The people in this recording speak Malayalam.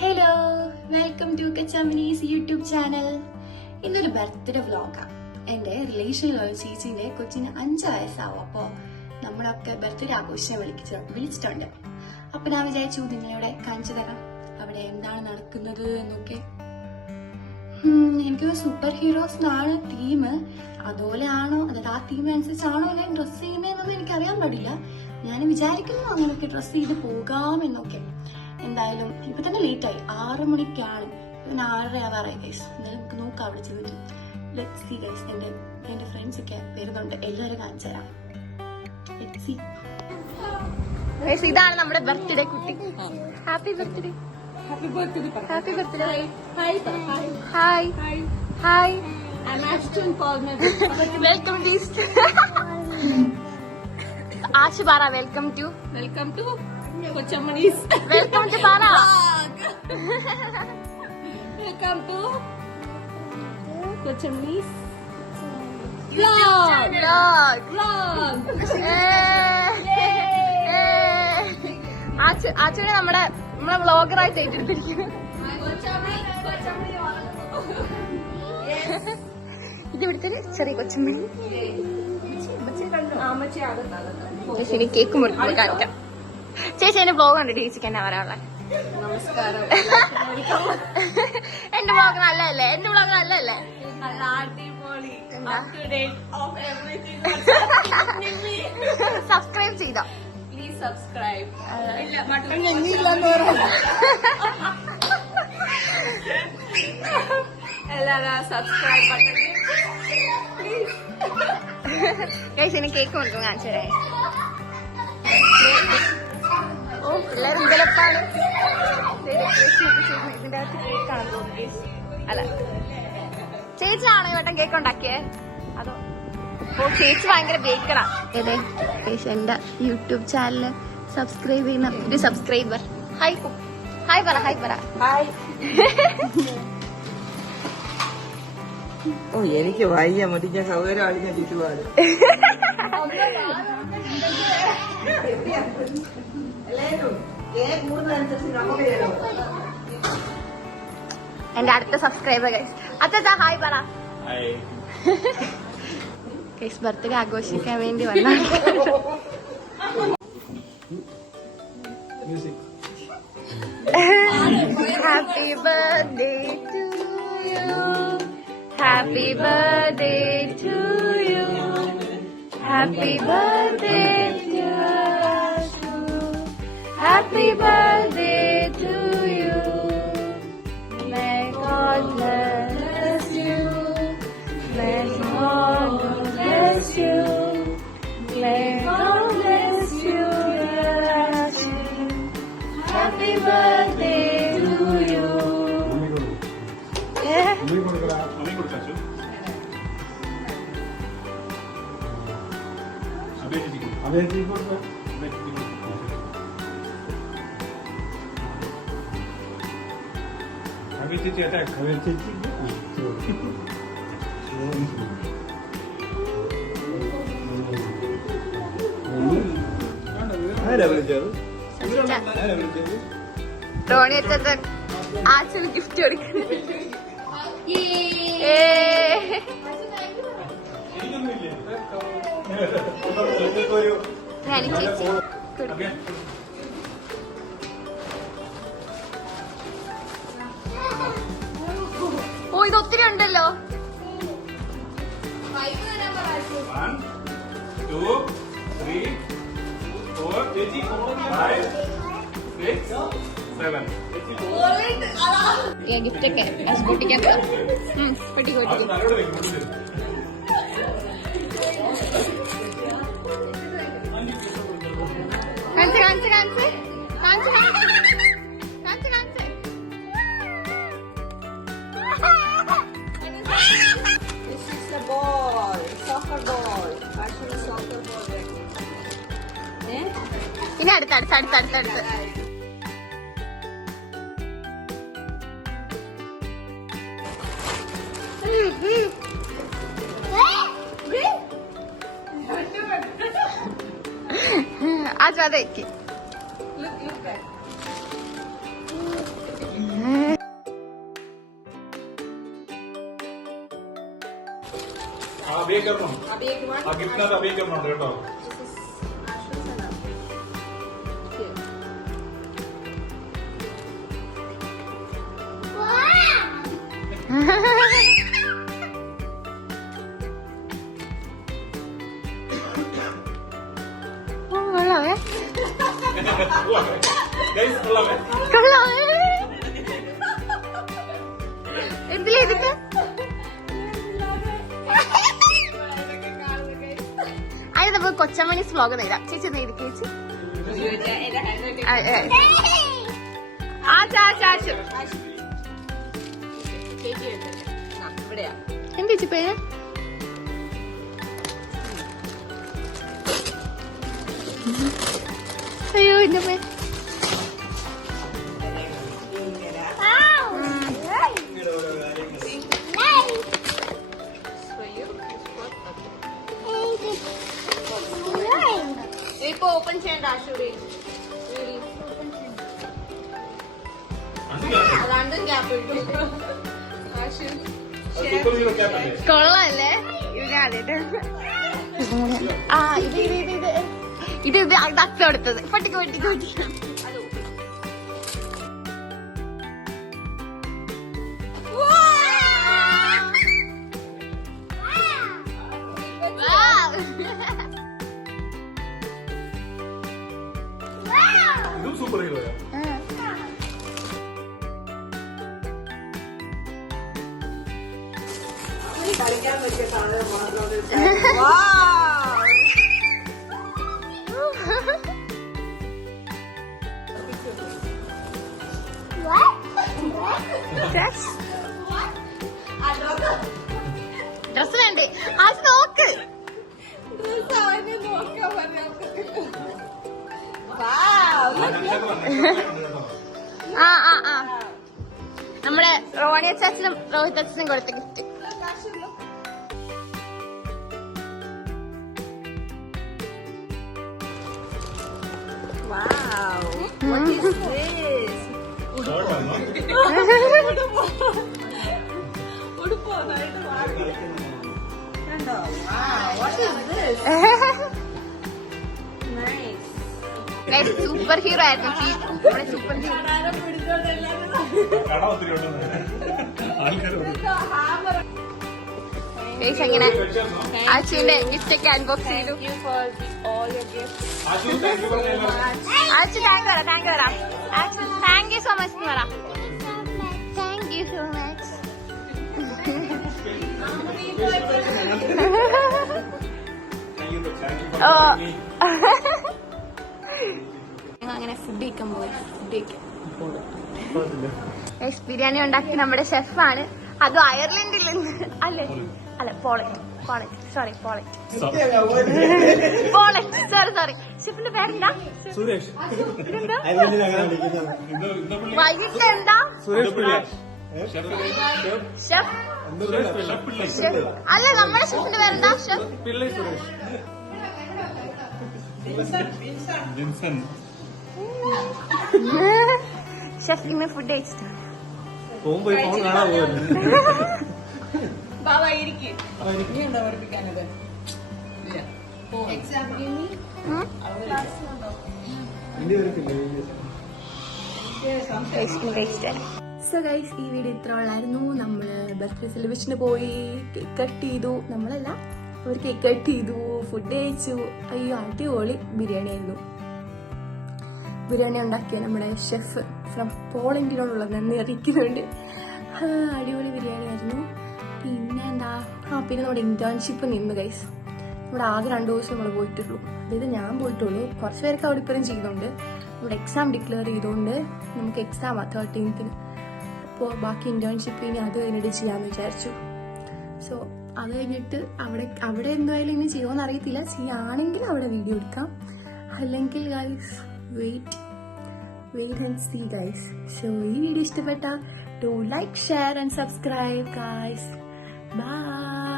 Hello, welcome to Kochamanese YouTube channel. ഇന്നൊരു ബർത്ത്ഡേ വ്ലോഗാണ്. എന്റെ റിലേഷനിലുള്ള ഒരു ചേച്ചിന്റെ കൊച്ചിന് 5 വയസ്സാവും. അപ്പോ നമ്മളൊക്കെ ബർത്ത്ഡേ ആഘോഷം വിളിച്ചിട്ടുണ്ട്. അപ്പൊ ഞാൻ വിചാരിച്ചു നിങ്ങളിവിടെ കാണിച്ചു തരാം അവിടെ എന്താണ് നടക്കുന്നത് എന്നൊക്കെ. എനിക്ക് സൂപ്പർ ഹീറോസ് ആണ് തീം. അതുപോലെ ആണോ, അതായത് ആ തീം അനുസരിച്ചാണോ ഞാൻ ഡ്രസ് ചെയ്യുന്നതെന്നൊന്നും എനിക്കറിയാൻ പാടില്ല. ഞാൻ വിചാരിക്കുന്നു അങ്ങനെയൊക്കെ ഡ്രസ് ചെയ്ത് പോകാമെന്നൊക്കെ. എന്തായാലും ഇപ്പൊ തന്നെ ലേറ്റായി, 6 മണിക്കാണ്. പിന്നെ 6:30 ആവാറായി ഗൈസ്. എന്തായാലും നമുക്ക് നോക്കാം അവിടെ ചെന്നിട്ട്. Let's see guys. എന്റെ ഫ്രണ്ട്സ് ഒക്കെ വരുന്നുണ്ട്, എല്ലാവരും കാണിച്ചു തരാം. Let's see. ഇതാണ് നമ്മുടെ ബർത്ത്ഡേ കുട്ടി. Happy birthday. Happy birthday. Happy birthday. Hi hi hi. Welcome to Ashu Para. Welcome to Kochamanese. Welcome to Para. Welcome to Kochamanese vlog. ആച്ചുവിനെ നമ്മളെ വ്ളോഗറായിട്ട് ഏറ്റെടുത്തിരിക്കുന്നു. ഇത് ഇവിടുത്തെ ചെറിയ കൊച്ചമ്മണി. ശരി, കേക്ക് മുറിക്കുമ്പോൾ കാണിക്കാം. ചേച്ചി എന്റെ ബ്ലോഗ് കണ്ടിട്ട് ചേച്ചിക്ക് എന്നാ പറയാനുള്ളത്? നമസ്കാരം. എന്റെ ബ്ലോഗ് നല്ലതല്ലേ? എന്റെ ബ്ലോഗ് നല്ലതല്ലേ? സബ്സ്ക്രൈബ് ചെയ്തോ? Please subscribe. എല്ലാവരും സബ്സ്ക്രൈബ് ബട്ടൺ പ്ലീസ്. ഇനി കേക്ക് കൊടുക്കും, കാണിച്ചു തരാം. ഓ, എല്ലാരും ഇതലപ്പാണ്. ഇതിന്റെ അകത്ത് കേക്കാണ് തോന്നുന്നു. അല്ല, ചേച്ചിയാണോ ഈ വട്ടം കേക്ക് ഉണ്ടാക്കിയേ? അതോ? ഓ, ചേച്ചി ഭയങ്കര ബേക്കറാ. ഏതേ ചേച്ചി എന്റെ യൂട്യൂബ് ചാനല് സബ്സ്ക്രൈബ് ചെയ്യുന്ന ഒരു സബ്സ്ക്രൈബർ. ഹായ് ഹായ് പറ. ഹായ് പറ. ഹായ്. ഓ, എനിക്ക് വയ്യ മതി. ഞാൻ സൗകര്യം അടിഞ്ഞ ചുറ്റുപാട്. എന്റെ അടുത്ത സബ്സ്ക്രൈബർ ഗൈസ്. അച്ഛാ ഹായ് പറ. ഗൈസ് ബർത്ത്ഡേ ആഘോഷിക്കാൻ വേണ്ടി വന്ന happy birthday to you. Happy birthday to you. Happy birthday to Happy birthday to you. May God bless you. May God bless you. May God bless you. Happy birthday to you. Tony അച്ഛൻ ആച്ചന് ഗിഫ്റ്റ് കൊടുക്കുന്നു. ചേച്ചി ഓ, ഇത് ഒത്തിരി ഉണ്ടല്ലോ. 1 2 3 4 5 6 7. ഗിഫ്റ്റ് ഒക്കെ പൊട്ടിക്കാൻ പൊട്ടിക്കും. This is the ball, soccer ball. Actually, soccer ball. ഇനി അടുത്ത് ആ ചതയ്ക്ക്. Look back. അഭിയെ കയറണം. अभी एक one. ആ ഗിഫ്റ്റിനകത്ത് അഭിയെ കയറണുണ്ട് കേട്ടോ. This is Ashley's and here. കൊള്ളാവേ Guys, കൊള്ളാമേ? കൊള്ളാവേ എന്തിലാ ഇതിന്റെ അത് നമുക്ക് കൊച്ചമണീസ് വ്ലോഗ് നേരാം. ചേച്ചി നേരി ചേച്ചി ഇവിടെയാ എന്ത് ചേച്ചി പേര്? അയ്യോ എന്റെ പേര് ഇപ്പൊ ഓപ്പൺ ചെയ്യണ്ട ആശുപത്രി രണ്ടും ഗ്യാപ്പ് ഇട്ടു ആശു സൂപ്പർ ഹീറോ ക്യാപ്പ് അല്ലേ? കൊള്ളല്ലേ ഇതിനാദ്യത്തെ ആ ഇത് ഇത് ഇത് ഇത് ഇത് ഇത് അക്ക എടുത്തത് പൊട്ടിക്ക് പൊട്ടിക്ക് പൊട്ടിക്ക് ഇതും സൂപ്പർ ഹീറോയാ. കളിക്കാൻ പറ്റിയ സാധനം മാത്രം ഡ്രസ് വേണ്ടേ അത് നോക്ക് നോക്കാൻ പറയാ ആ ആ ആ നമ്മുടെ റോണി അച്ചാച്ചനും രോഹിത് അച്ഛനും കൊടുത്ത gift Wow. What is this? ഉടുപ്പോന്നായിട്ട് വാങ്ങി. കണ്ടോ? Wow. What is this? Nice. Super hero ആയിരുന്നു നമ്മുടെ സൂപ്പർ ഹീറോ ആരും പിടിച്ചോണ്ടല്ലോ. കട ഒത്തിരി ഉണ്ടെന്ന്. ആൾക്കാര് വന്നു. അങ്ങനെ ആച്ചുവിന്റെ ഗിഫ്റ്റ് ഒക്കെ അൺബോക്സ് ചെയ്തു. Thank you for all your gifts. ആശു, thank you പറഞ്ഞല്ലോ. ആച്ചു താങ്ക് പറ താങ്ക് പറ Achu thank you so much പറ താങ്ക് യു സോ മച്ച് ഓ അങ്ങനെ ഫുഡ് കഴിക്കാൻ പോയി. ഫുഡ് കഴിക്കാൻ ബിരിയാണി ഉണ്ടാക്കി നമ്മുടെ ഷെഫാണ്. അതും അയർലൻഡിൽ നിന്ന് അല്ലേ അല്ല പോളണ്ട് സോറി പോളണ്ട് സോറി ഷെഫിന്റെ പേരെന്താ? സുരേഷ്. ഇതെന്താ ഇന്ന് പുള്ളി വൈകിട്ട് എന്താ ഷെഫ് ഷെഫ് അല്ല നമ്മുടെ ഷെഫിന്റെ പേരെന്താ? ഷെഫ് പിള്ളൈ സുരേഷ്. ജിൻസൺ. ഷെഫ് ഇന്ന് ഫുഡ് കഴിച്ചിട്ടാണ്. പോകുമ്പോ ഈ ഫോൺ കാണാൻ പോകുന്നു. ബാബ ഇരിക്കും. ഇനി എന്താ പഠിപ്പിക്കാനത്? എക്സാം സോ ഗൈസ് ഈ വീഡിയോ ഇത്ര ഉള്ളായിരുന്നു. നമ്മള് ബർത്ത്ഡേ സെലിബ്രേഷന് പോയി, കേക്ക് കട്ട് ചെയ്തു. നമ്മളല്ല, അവർ കേക്ക് കട്ട് ചെയ്തു, ഫുഡ് കഴിച്ചു. അയ്യോ അടിപൊളി ബിരിയാണി ആയിരുന്നു. ബിരിയാണി ഉണ്ടാക്കിയ നമ്മുടെ ഷെഫ് ഫ്രം പോളണ്ടിനോടുള്ള നന്ദി അറിയിക്കുന്നുണ്ട്. അടിപൊളി ബിരിയാണി ആയിരുന്നു. പിന്നെ എന്താ പിന്നെ നമ്മുടെ ഇന്റേൺഷിപ്പ് നിന്ന് ഗൈസ്. നമ്മുടെ ആകെ 2 ദിവസം നമ്മൾ പോയിട്ടുള്ളൂ. അതായത് ഞാൻ പോയിട്ടുള്ളൂ. കുറച്ച് പേർക്ക് അവിടെ ഇപ്പോഴും ചെയ്യുന്നുണ്ട്. നമ്മുടെ എക്സാം ഡിക്ലെയർ ചെയ്തുകൊണ്ട് നമുക്ക് എക്സാം 13th. അപ്പോൾ ബാക്കി ഇന്റേൺഷിപ്പ് ഇനി അത് കഴിഞ്ഞിട്ട് ചെയ്യാമെന്ന് വിചാരിച്ചു. സോ അത് കഴിഞ്ഞിട്ട് അവിടെ എന്തായാലും ഇനി ചെയ്യുമെന്ന് അറിയത്തില്ല. ചെയ്യുകയാണെങ്കിൽ അവിടെ വീഡിയോ എടുക്കാം. അല്ലെങ്കിൽ guys wait and see guys. So ഈ വീഡിയോ ഇഷ്ടപ്പെട്ട to like share and subscribe guys. By.